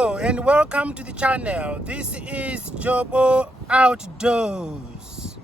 Hello and welcome to the channel. This is Jobo Outdoors.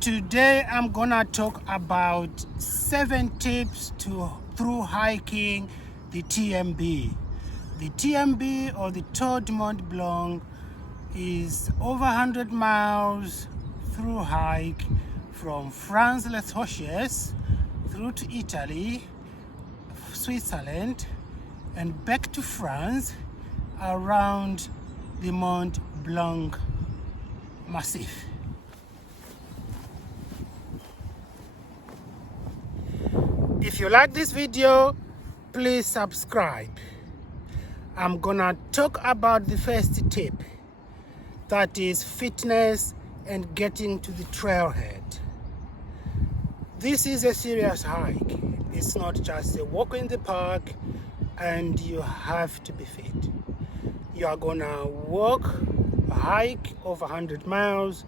Today I'm gonna talk about 7 tips through hiking the TMB. The TMB, or the Tour de Mont Blanc, is over 100 miles through hike from France, Les Houches, through to Italy, Switzerland, and back to France around the Mont Blanc Massif. If you like this video, please subscribe. I'm gonna talk about the first tip, that is fitness and getting to the trailhead. This is a serious hike. It's not just a walk in the park and you have to be fit. You are gonna hike over 100 miles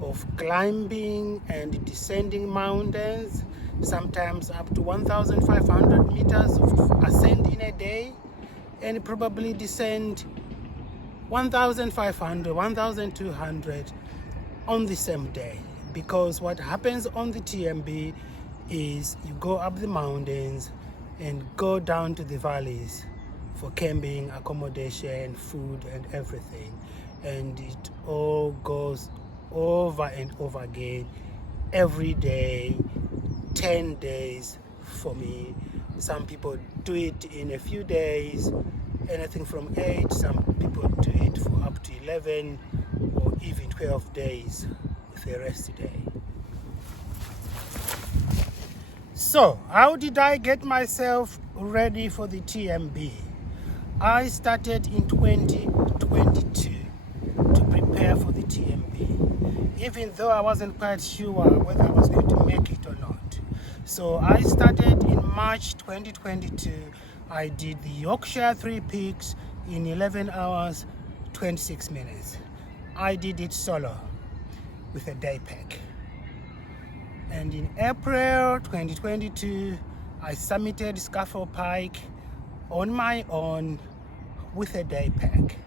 of climbing and descending mountains, sometimes up to 1,500 meters of ascent in a day, and probably descend 1,500, 1,200 on the same day. Because what happens on the TMB is you go up the mountains and go down to the valleys for camping, accommodation, food and everything, and it all goes over and over again every day, 10 days for me. Some people do it in a few days, anything from 8, some people do it for up to 11 or even 12 days with a rest day. So, how did I get myself ready for the TMB? I started in 2022 to prepare for the TMB, even though I wasn't quite sure whether I was going to make it or not. So I started in March 2022. I did the Yorkshire 3 Peaks in 11 hours, 26 minutes. I did it solo with a day pack. And in April 2022, I summited Scaffold Pike on my own with a day pack.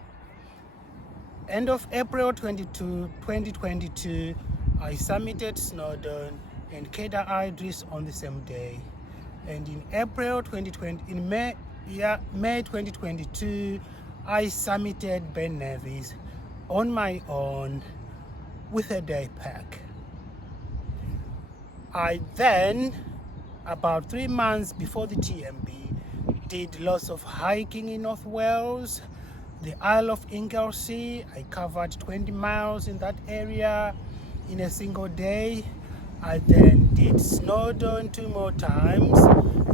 End of April 2022, I summited Snowdon and Cedar Idris on the same day. And in May 2022, I summited Ben Nevis on my own with a day pack. I then, about 3 months before the TMB, did lots of hiking in North Wales, the Isle of Inglesea. I covered 20 miles in that area in a single day. I then did Snowdon 2 more times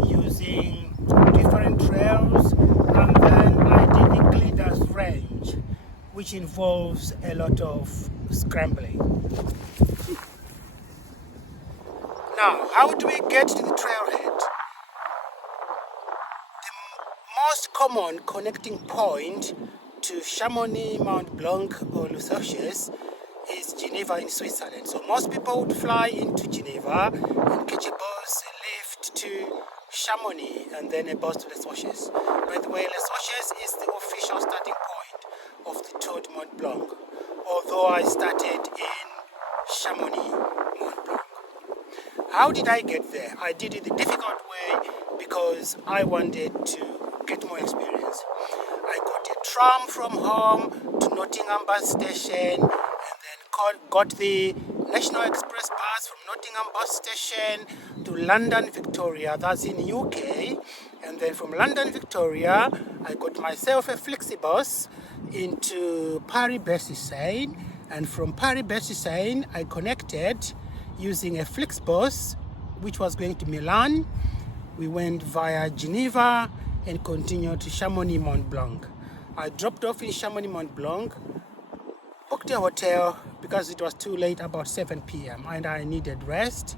using different trails, and then I did the Cledas Range, which involves a lot of scrambling. Now, how do we get to the trailhead? The most common connecting point to Chamonix, Mont Blanc or Les Houches is Geneva in Switzerland. So most people would fly into Geneva and catch a bus, a lift to Chamonix, and then a bus to Les Houches. By the way, Les Houches is the official starting point of the Tour de Mont Blanc, although I started in Chamonix, Mont Blanc. How did I get there? I did it the difficult way because I wanted to get more experience. I got a tram from home to Nottingham bus station, and then got the National Express pass from Nottingham bus station to London Victoria, that's in UK. And then from London Victoria, I got myself a flexibus into Paris-Bercy-Seine, and from Paris-Bercy-Seine, I connected using a Flixbus, which was going to Milan. We went via Geneva and continued to Chamonix Mont Blanc. I dropped off in Chamonix Mont Blanc, booked a hotel because it was too late, about 7 p.m. and I needed rest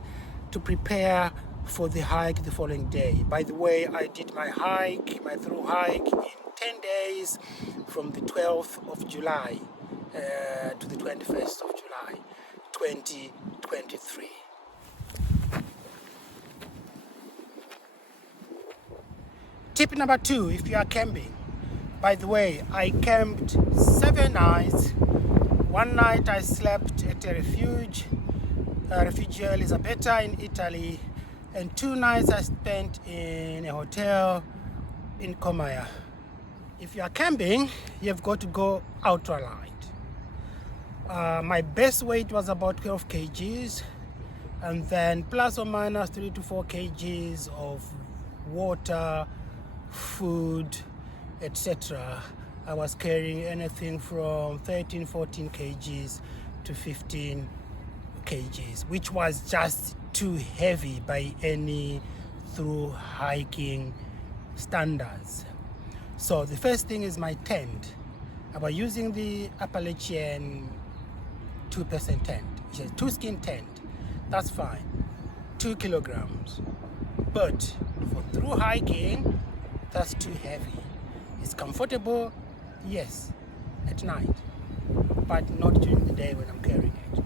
to prepare for the hike the following day. By the way, I did my thru hike in 10 days from the 12th of July to the 21st of July 2023. Tip number 2, if you are camping. By the way, I camped 7 nights. One night I slept at a refuge, Refugio Elisabetta in Italy, and 2 nights I spent in a hotel in Comaya. If you are camping, you've got to go ultralight. My best weight was about 12 kgs, and then plus or minus 3 to 4 kgs of water, food, etc. I was carrying anything from 13-14 kgs to 15 kgs, which was just too heavy by any through hiking standards. So the first thing is my tent. I was using the Appalachian 2% tent, which is 2-skin tent. That's fine, 2 kilograms. But for through hiking, that's too heavy. It's comfortable, yes, at night, but not during the day when I'm carrying it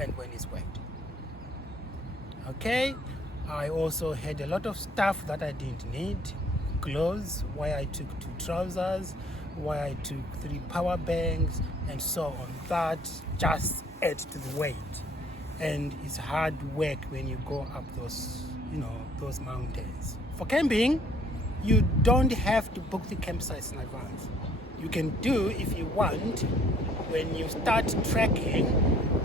and when it's wet. Okay, I also had a lot of stuff that I didn't need. Clothes, why I took 2 trousers, why I took 3 power banks, and so on. That just adds to the weight, and it's hard work when you go up those mountains. For camping, you don't have to book the campsites in advance. You can do, if you want, when you start trekking,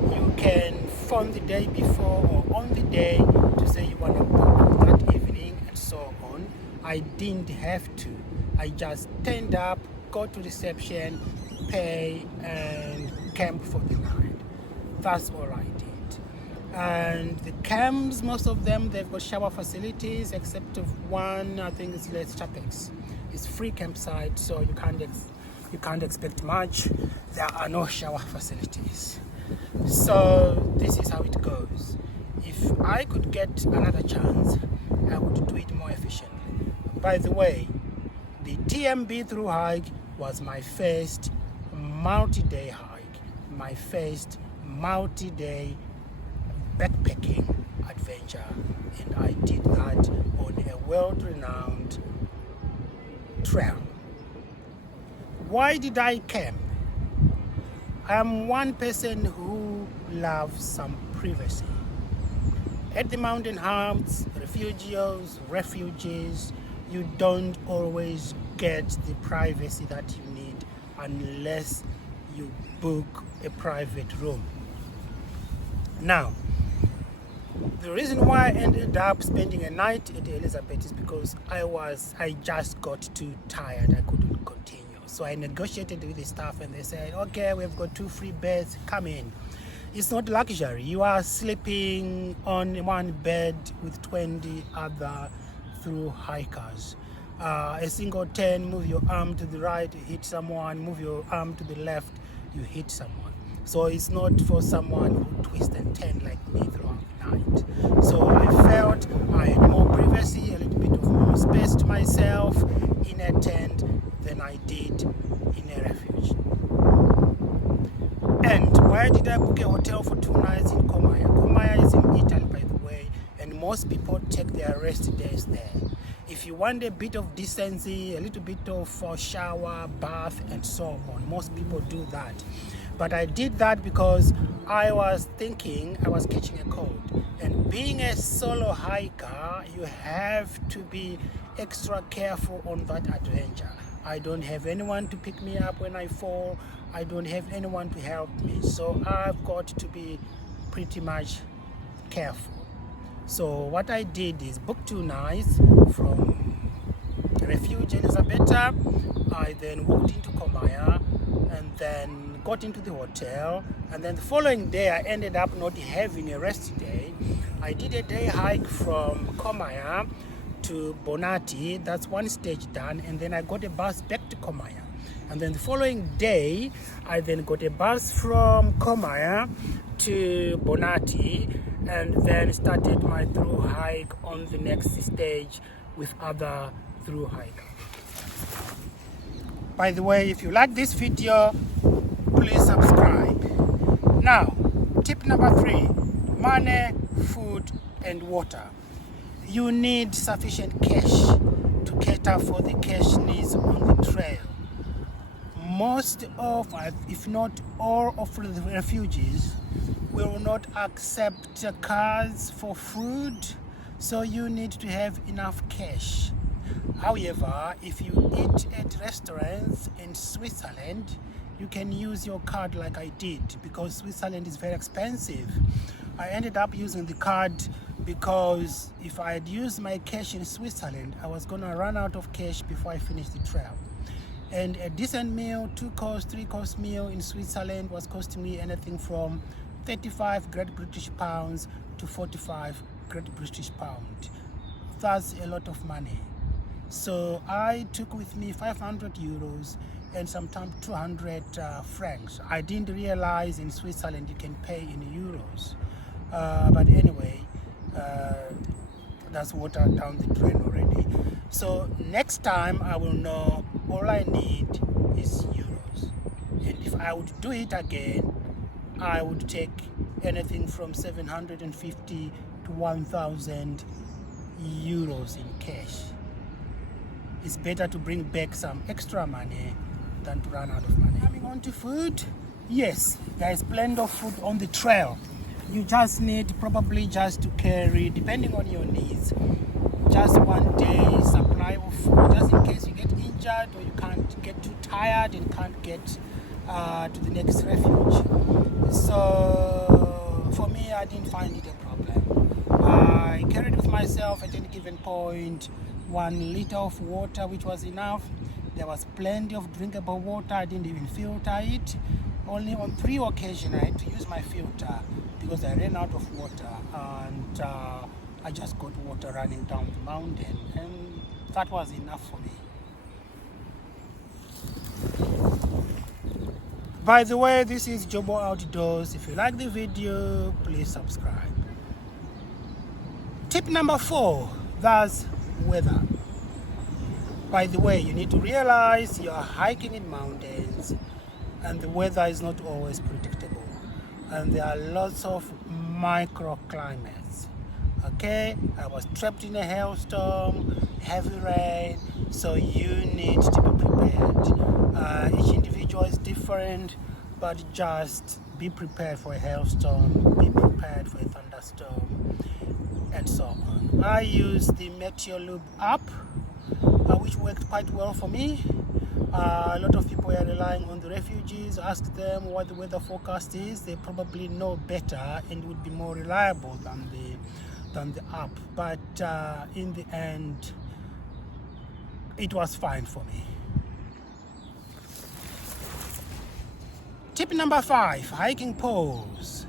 you can phone the day before or on the day to say you want to book that evening and so on. I didn't have to. I just turned up, go to reception, pay, and camp for the night. That's all I did. And the camps, most of them, they've got shower facilities, except of one, I think it's Les Houches. It's free campsite, so you can't expect much. There are no shower facilities. So this is how it goes. If I could get another chance, I would do it more efficiently. By the way, the TMB through hike was my first multi-day hike, my first multi-day backpacking adventure, and I did that on a world-renowned trail. Why did I camp? I'm one person who loves some privacy. At the mountain huts, refuges, you don't always get the privacy that you need unless you book a private room. Now, the reason why I ended up spending a night at Elizabeth is because I just got too tired. I couldn't continue. So I negotiated with the staff and they said, okay, we've got 2 free beds, come in. It's not luxury. You are sleeping on one bed with 20 other through hikers. A single turn, move your arm to the right, you hit someone, move your arm to the left, you hit someone. So it's not for someone who twists and turns like me throughout the night. So I felt I had more privacy, a little bit of more space to myself in a tent than I did in a refuge. And why did I book a hotel for 2 nights in Comaya? Comaya is in Italy, by the way, and most people take their rest days there. If you want a bit of decency, a little bit of shower, bath, and so on, most people do that. But I did that because I was thinking I was catching a cold. And being a solo hiker, you have to be extra careful on that adventure. I don't have anyone to pick me up when I fall. I don't have anyone to help me. So I've got to be pretty much careful. So what I did is book 2 nights from Refuge Elisabetta. I then walked into Comaya and then got into the hotel, and then the following day I ended up not having a rest day. I did a day hike from Comaya to Bonatti. That's 1 stage done, and then I got a bus back to Comaya. And then the following day I then got a bus from Comaya to Bonatti, and then started my through hike on the next stage with other through hikers. By the way, if you like this video, please subscribe. Now, tip number 3, money, food, and water. You need sufficient cash to cater for the cash needs on the trail. Most of, if not all of the refugees will not accept cards for food, so you need to have enough cash. However, if you eat at restaurants in Switzerland, you can use your card like I did, because Switzerland is very expensive. I ended up using the card because if I had used my cash in Switzerland, I was gonna run out of cash before I finished the trail. And a decent meal, 2-course, 3-course meal in Switzerland was costing me anything from 35 Great British pounds to 45 Great British pounds. That's a lot of money. So I took with me 500 euros and sometimes 200 francs. I didn't realize in Switzerland you can pay in euros. But anyway, that's water down the drain already. So next time I will know all I need is euros. And if I would do it again, I would take anything from 750 to 1,000 euros in cash. It's better to bring back some extra money than to run out of money. Coming on to food, yes, there is plenty of food on the trail. You just need probably just to carry, depending on your needs, just 1 day supply of food, just in case you get injured or you can't get too tired and can't get to the next refuge. So for me, I didn't find it a problem. I carried with myself at any given point 1 liter of water, which was enough. There was plenty of drinkable water. I didn't even filter it. Only on 3 occasions I had to use my filter because I ran out of water, and I just got water running down the mountain, and that was enough for me. By the way, this is Jobo Outdoors. If you like the video, please subscribe. Tip number 4, that's weather. By the way, you need to realize you are hiking in mountains and the weather is not always predictable, and there are lots of microclimates. Okay, I was trapped in a hailstorm, heavy rain, so you need to be prepared. Each individual is different, but just be prepared for a hailstorm, be prepared for a thunderstorm, and so on. I used the Meteorloop app, which worked quite well for me. A lot of people are relying on the refugees. Ask them what the weather forecast is. They probably know better and would be more reliable than the app. But in the end, it was fine for me. Tip number 5, hiking poles.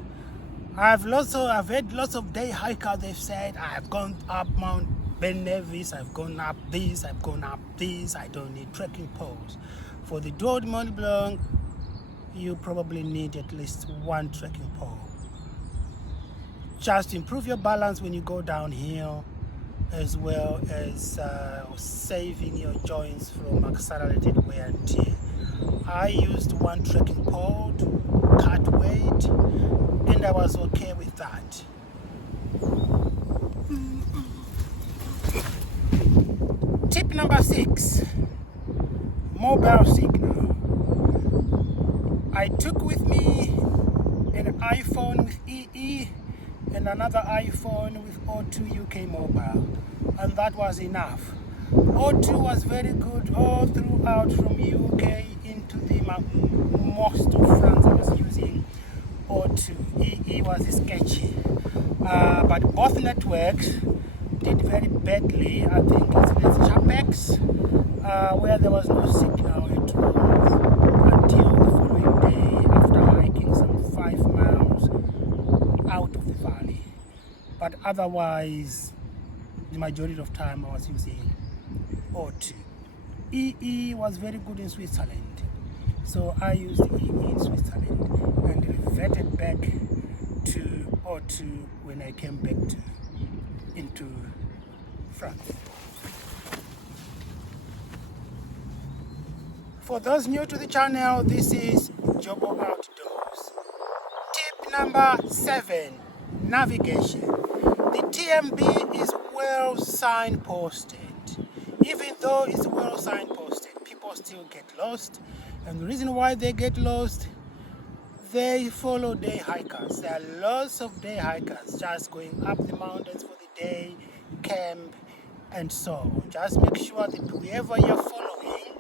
I've had lots of day hikers. They've said, I've gone up Mount Ben Nevis, I've gone up this, I've gone up this, I don't need trekking poles. For the Mont Blanc, you probably need at least 1 trekking pole. Just to improve your balance when you go downhill, as well as saving your joints from accelerated wear and tear. I used 1 trekking pole to cut weight, and I was okay with that. Tip number 6, mobile signal. I took with me an iPhone with EE and another iPhone with O2 UK mobile, and that was enough. O2 was very good all throughout from UK into the most of France. I was using O2. EE was sketchy, but both networks did very badly. I think it's Chamonix, where there was no signal at all until the following day after hiking some 5 miles out of the valley. But otherwise, the majority of time I was using O2. EE was very good in Switzerland, so I used EE in Switzerland and reverted back to O2 when I came back into France. For those new to the channel, this is Jobo Outdoors. Tip number 7, navigation. The TMB is well signposted. Even though it's well signposted, people still get lost. And the reason why they get lost, they follow day hikers. There are lots of day hikers just going up the mountains for the day, camp, and so on. Just make sure that whoever you're following,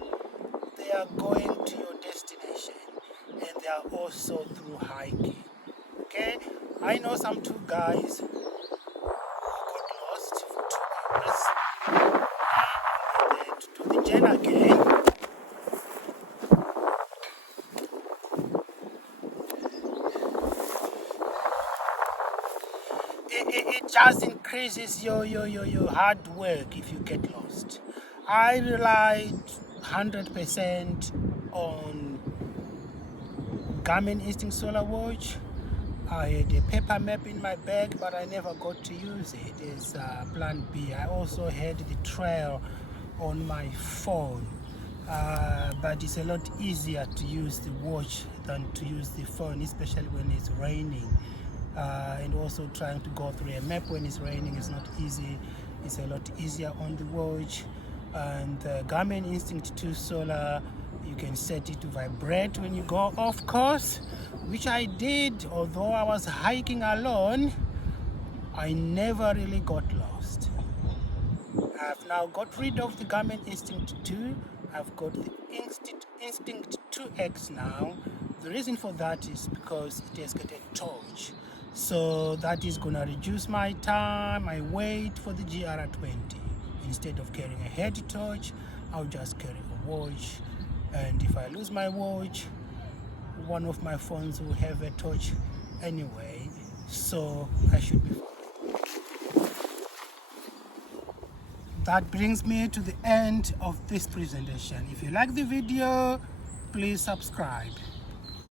they are going to your destination, and they are also through hiking. Okay, I know some two guys who got lost for 2 hours and then to do the journey again. It just increases your hard work if you get lost. I relied 100% on Garmin Instinct solar watch. I had a paper map in my bag, but I never got to use it as plan B. I also had the trail on my phone, but it's a lot easier to use the watch than to use the phone, especially when it's raining. And also trying to go through a map when it's raining is not easy. It's a lot easier on the watch. And Garmin Instinct 2 solar, you can set it to vibrate when you go off course, which I did. Although I was hiking alone, I never really got lost. I've now got rid of the Garmin Instinct 2. I've got the Instinct 2X now. The reason for that is because it has got a torch. So that is going to reduce my time, my wait for the GR20. Instead of carrying a head torch, I'll just carry a watch. And if I lose my watch, one of my phones will have a torch anyway. So I should be fine. That brings me to the end of this presentation. If you like the video, please subscribe.